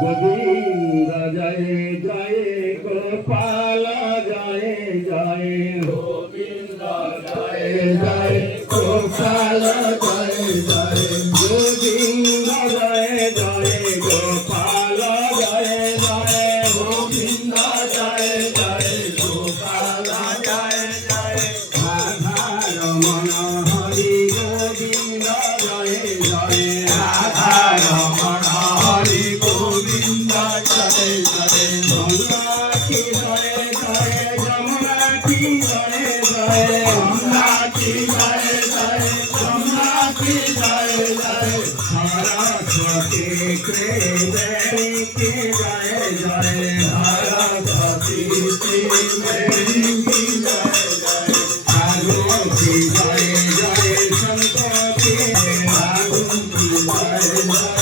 गोविंद जय जय गोपाल जय जय गोविंद जय जय गोपाल जय जय गोविंद जय जय गोपाल जय जय गोविंद जय जय गोपाल जय जय राधा रमण हरि गोविंद जय जय राधा रमण हरि गोविंद जय जय गंगा की जय जय यमुना की जय जय गंगा की जय जय यमुना की जय जय सरस्वती त्रिवेणी की जय जय सरस्वती त्रिवेणी की जय जय साधु की जय जय संत की साधु की जय जय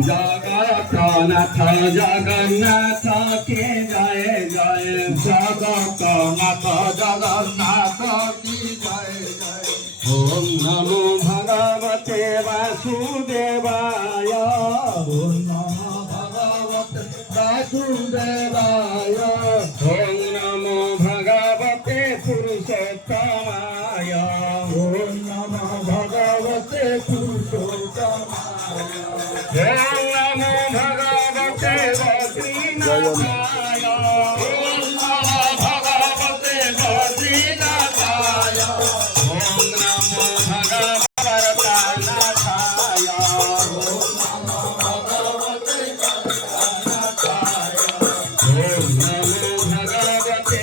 जगन्नाथ जगन्नाथ के जय जय जगन्नाथ जगन्नाथ की जय जय ओम नमो भगवते वासुदेवाय ओम नमो भगवते वासुदेवाय ओम नमो भगवते पुरुषोत्तमाय ओम नमो भगवते पुरुषोत्तमाय ओम नमो भगवते बद्रीनाथाय ओम नमो भगवते बद्रीनाथाय ओम नमो भगवते ओम नमो भगवते ओम नमो भगवते